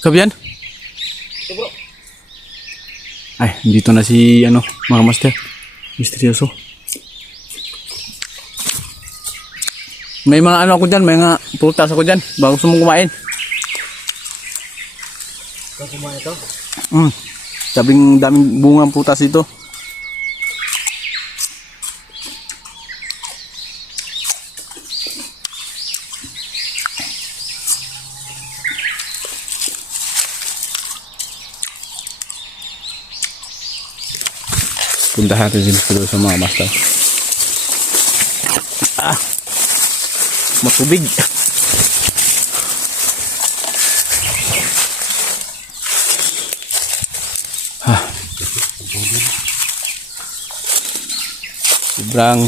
Kabiyan? Ay, dito na si mga master. Misteryoso. May mga ako dyan, may mga prutas ako dyan. Bago gusto mong kumain. Kumain ito? Sabing daming bungang prutas dito. Puntahan natin sila sa mga master. Matubig. Sobrang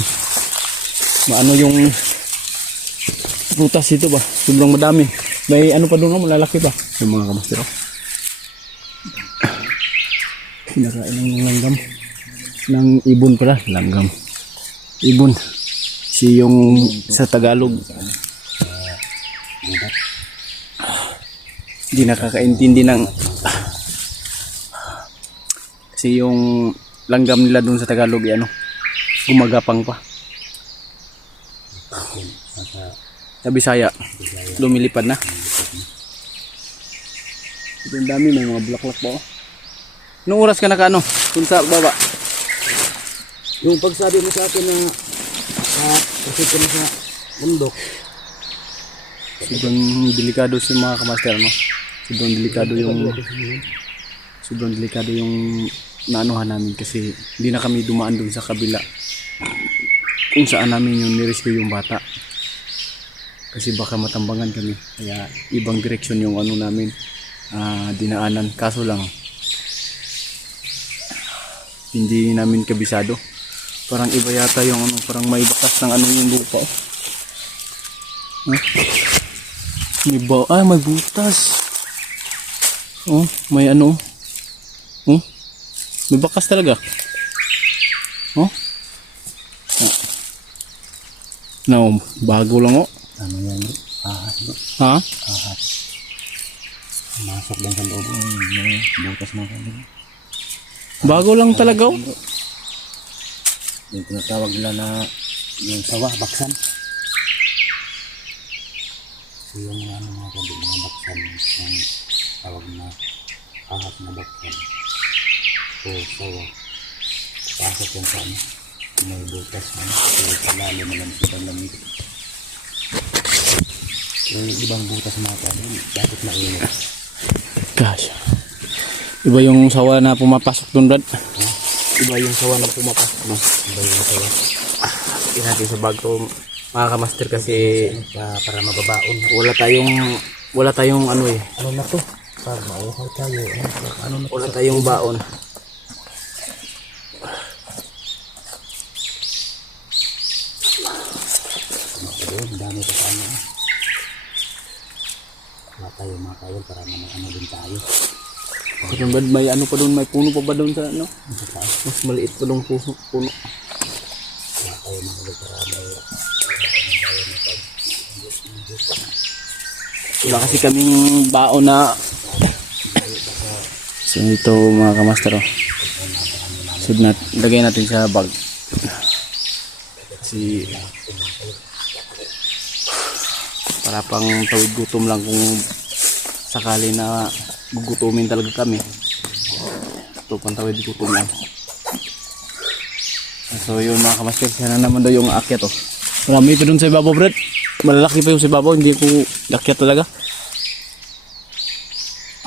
maano yung prutas ito ba? Sobrang madami. May pa doon, malalaki pa. Yung mga kamaster. Kinakain ng langgam. Ng ibon pala, langgam. Ibon. Si yung sa Tagalog. Hindi nakakaintindi ng kasi yung langgam nila doon sa Tagalog gumagapang pa. Sa Bisaya, lumilipad na. Ito ang dami, may mga bulaklak pa. Anong oras ka kung sa baba? Yung pagsabi mo sa akin na kasi ko na sa bundok. Sobrang delikado si mga kamaster, no? Sobrang delikado yung naanuhan namin kasi hindi na kami dumaan doon sa kabila kung saan namin yung nirescue yung bata. Kasi baka matambangan kami. Kaya ibang direksyon yung namin dinaanan. Kaso lang hindi namin kabisado. Parang iba yata yung parang may bakas ng yung lupa. May butas. May may bakas talaga. No, bago lang Ano yan? Ahas. Ha? Ahas. Masok lang sa loob. Butas na kami. Bago lang talaga. Yung tinatawag nila na yung sawa, baksan. So yung mga kabi, mga baksan, yung tawag na ahas na baksan. O sawa. Pasok yan sa may butas na. So palalo na lang sila lamig. Yung ibang butas mga kabi, bakit mainit? Gosh. Iba yung sawa na pumapasok doon, Brad. Iba yung sawa na pumapasok, no? Iba yung sawa. Natin sa bag ko, mga kamaster, kasi para mababaon. wala tayong Ano na to? Para mauhaw tayo. Ano na to? wala tayong baon. Ang dami pa tayo. Wala tayo makayon para naman din tayo. Kasi Brad, may pa doon, may puno pa ba doon sa mas maliit pa doon puno. Wala tayo makayon para Wala kasi kaming baon na. So ito mga kamaster, so lagay natin sa bag. Kasi para pang tawid gutom lang kung sakali na gugutumin talaga kami. Ito pang tawid gutom lang. So yun mga kamaster, sana naman daw yung aakyat. Marami pa dun sa ibabaw, Brad. Malalaki pa yung sa ibabaw, hindi ko akyat talaga.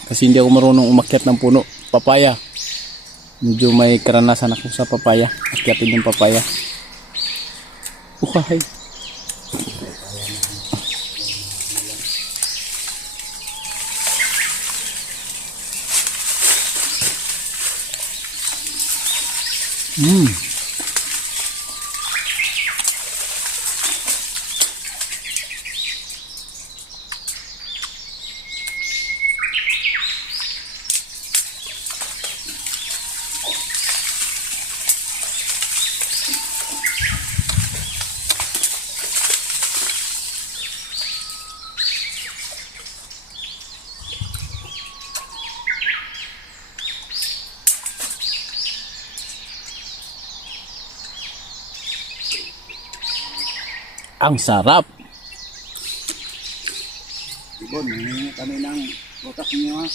Kasi hindi ako marunong umakyat ng puno. Papaya. Medyo may karanasan ako sa papaya. Akyatin yung papaya. Uhay. Ang sarap. Ibon, nangingi kami ng utak niyo ha.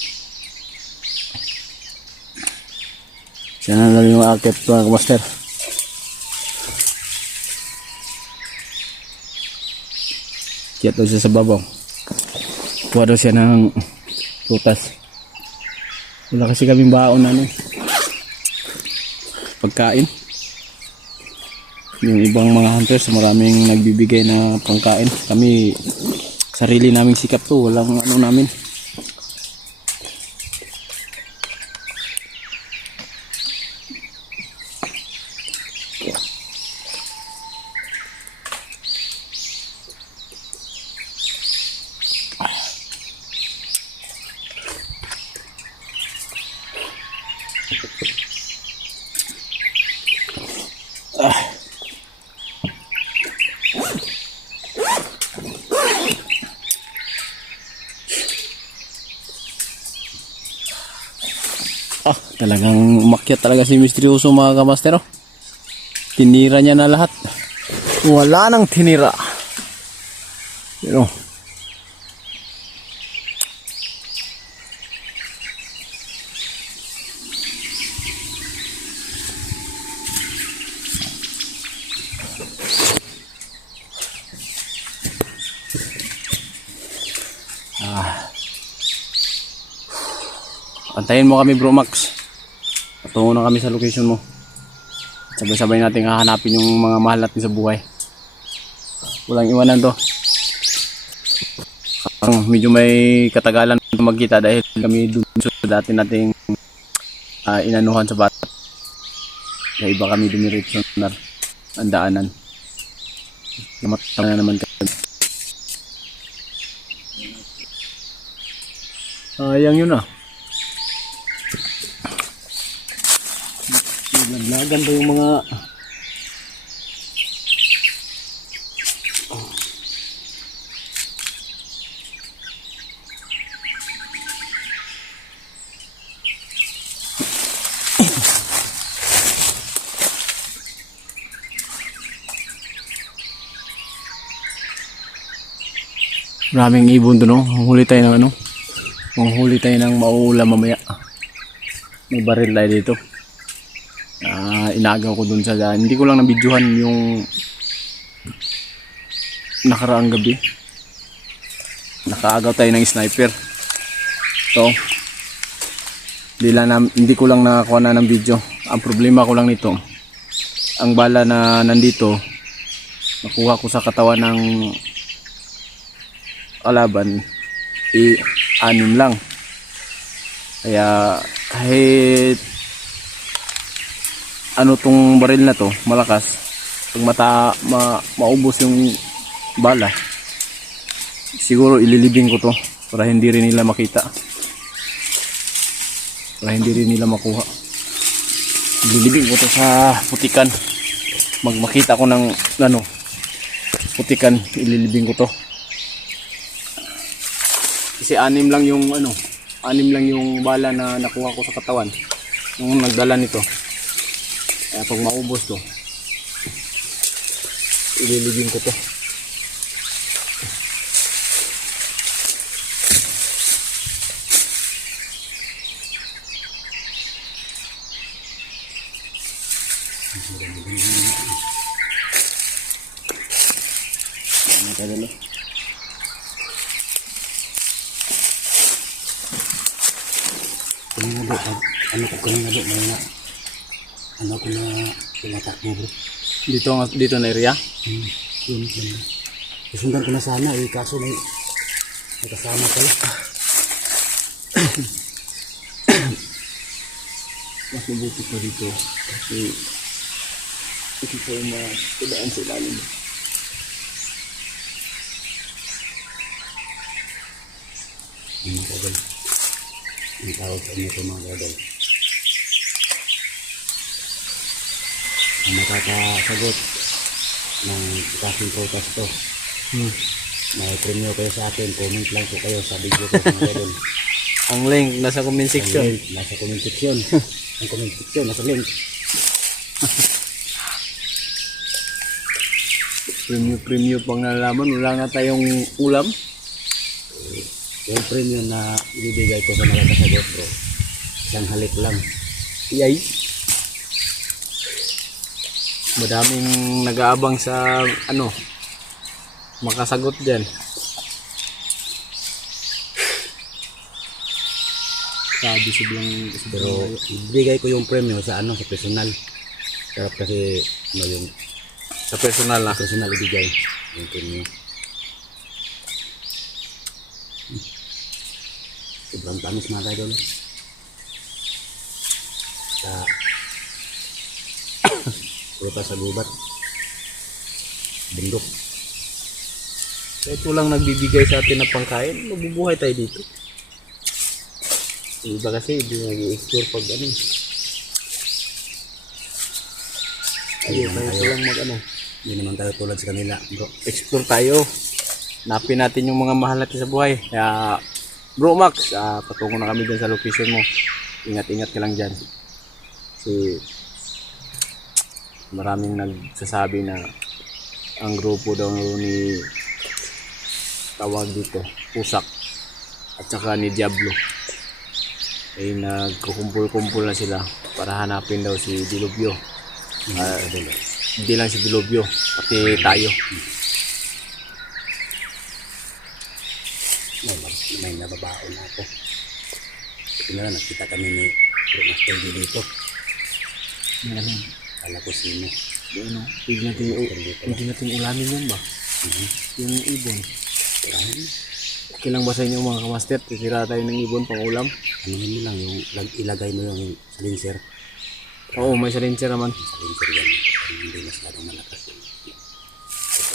Siya na lang yung akit mga kamaster. Kiyat daw siya sa babaw. Kuha daw siya ng prutas. Wala kasi kaming baon na pagkain. Yung ibang mga hunters maraming nagbibigay na pangkain. Kami sarili naming sikap to, walang ano namin. Talagang umakyat talaga si Misteryoso mga kamaster. Oh. Tinira niya na lahat. Wala nang tinira. Pero antayin mo kami bro Max. Patungo na kami sa location mo. Sabay-sabay natin hahanapin yung mga mahal natin sa buhay. Walang iwanan to. Medyo may katagalan magkita dahil kami dun sa dati nating inanuhan sa bata. Kaya iba kami dumiretso na ang daanan. Namatama na naman kami. Sayang yun ah. Laglagan pa yung mga maraming ibon doon, no? Manghuli tayo ng ano? Manghuli tayo ng mauulam mamaya. May baril tayo dito. Inagaw ko dun sa hindi ko lang nabidyohan yung nakaraang gabi. Nakaagaw tayo ng sniper. To. Hindi ko lang nakakuha na ng video. Ang problema ko lang nito, ang bala na nandito nakuha ko sa katawan ng kalaban 6 lang. Kaya kahit ano tong baril na to malakas, pag maubos yung bala, siguro ililibing ko to para hindi rin nila makita, para hindi rin nila makuha. Ililibing ko to sa putikan. Makita ko ng ano putikan, ililibing ko to kasi 6 lang yung ano, 6 lang yung bala na nakuha ko sa katawan nung nagdala nito. Kaya pag maubos to, ililibing ko to. Ano ka dalo? Kanina do, may ano ko na tinatakbo bro. Dito na area? Yun. Kasundan ko na sana kaso may kasama pala. Mas mabuti pa dito kasi ito yung mga tudaan sa ilalim. Mga kagay, ang tawag sa inyo ito mga kagay, ang makakasagot ng kasing protest to, may premyo kayo sa akin. Comment lang po kayo sa video ko mga kagay. Ang link nasa comment section. Ang link nasa comment section. Ang comment section nasa link. Premyo pang nalalaman. Wala nga tayong ulam. Yung premium na ibibigay ko sa mga kasagot bro, isang halik lang. Yay! Madaming nag-aabang sa makasagot dyan. Sabi siblang Pero ibigay ko yung premium sa sa personal. Sarap kasi yung sa personal na. personal ibigay yung premium. Sobrang tamis mga idol. Sa prutas sa gubat. Bundok. Ito lang nagbibigay sa atin ng pangkain, mabubuhay tayo dito. Yung iba kasi hindi nag-i-explore pag Ayun tayo lang Hindi naman tayo tulad sa kanila bro. explore tayo. Napin natin yung mga mahal natin sa buhay. Kaya Bro Max, patungo na kami dyan sa location mo. Ingat-ingat ka lang dyan. Kasi maraming nagsasabi na ang grupo daw ni tawag dito, Pusak at saka ni Diablo ay nagkukumpul-kumpul na sila para hanapin daw si Dilubyo. Hindi lang si Dilubyo, pati tayo. May nababao na ako. Ito na lang, nakita kami ni Bro Master G dito. Kala ko sino. Pwede natin ulamin yan ba? Yung ibon. Kirahin. Okay lang ba sa inyo mga kamaster? Titira tayo ng ibon pang ulam? Ano mo lang, yung ilagay mo yung silencer. Oo, may salinser naman. Silencer yan. Hindi masyadong malakas.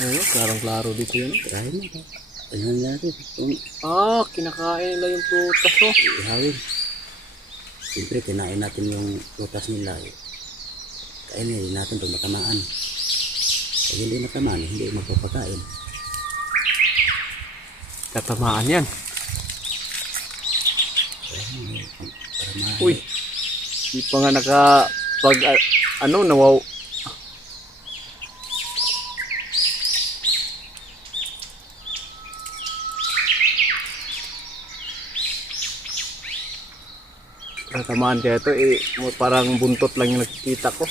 Ayun, klarong-klaro dito yun. Kirahin mo. Ayun natin. Kinakain nila yung prutas, no? Ihawin. Siyempre, kinain natin yung prutas nila. Kainin natin pag matamaan. Pag hindi matamaan, hindi magpapakain. Tatamaan yan. Para Uy, di pa nga nawaw. Tatamaan kaya ito, parang buntot lang yung nakikita ko.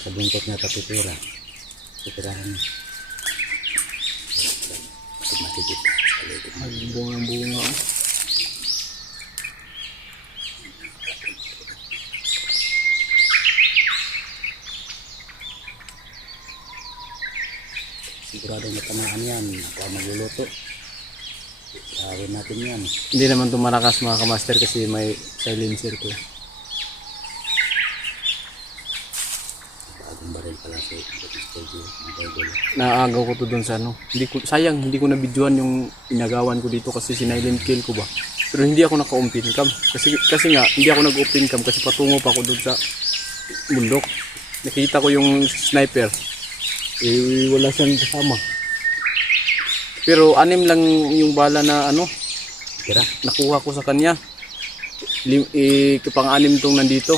sa buntot na tapitira. Titirahan mo. Pag makikita. Ay, bunga. Siguradong matamaan yan. Ako ang magluluto. Gawin natin yan. Hindi naman tumarakas mga kamaster kasi may silencer ko. Bagong baril pala sa studio. Naagaw ko to dun sa sayang hindi ko na-videoan yung inagawan ko dito kasi sinilent kill ko ba. Pero hindi ako naka-open cam. Kasi nga hindi ako nag-open cam kasi patungo pa ako dun sa bundok. Nakita ko yung sniper. Wala siyang kasama. Pero 6 lang yung bala na Tira. nakuha ko sa kanya. Pang-6 tong nandito.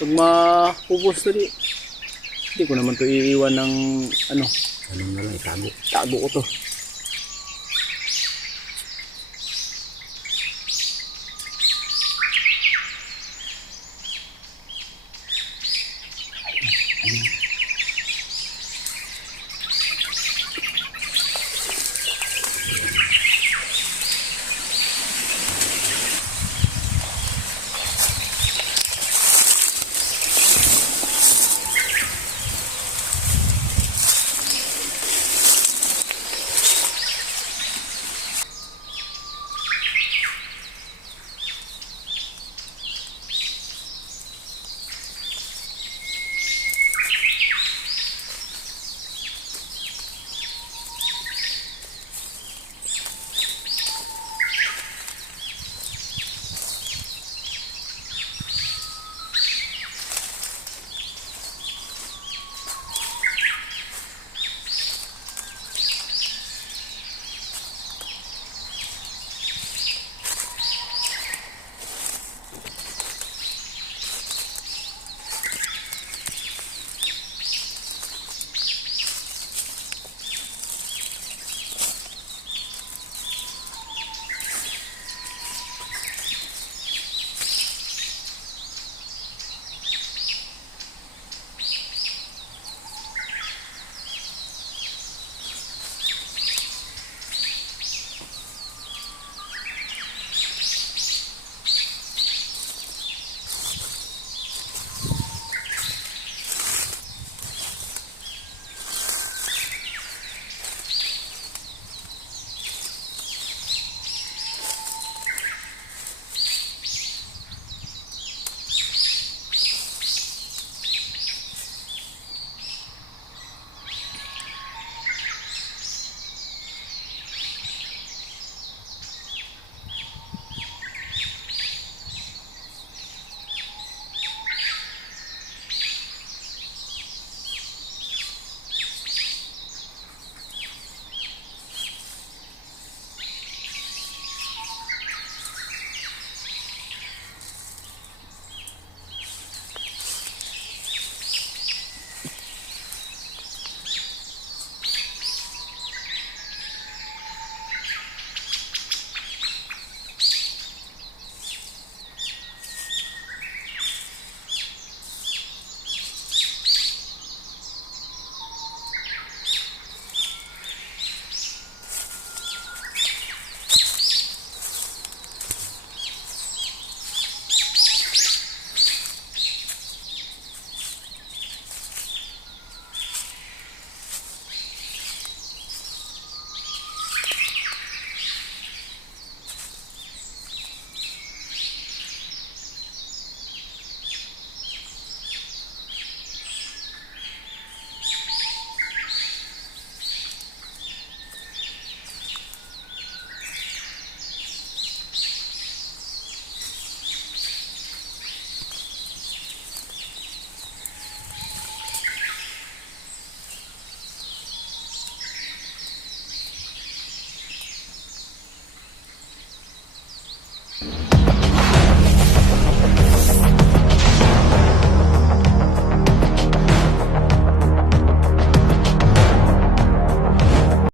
Pag mapubos to hindi ko naman to iiwan ng Anong na lang itago. tago ko to.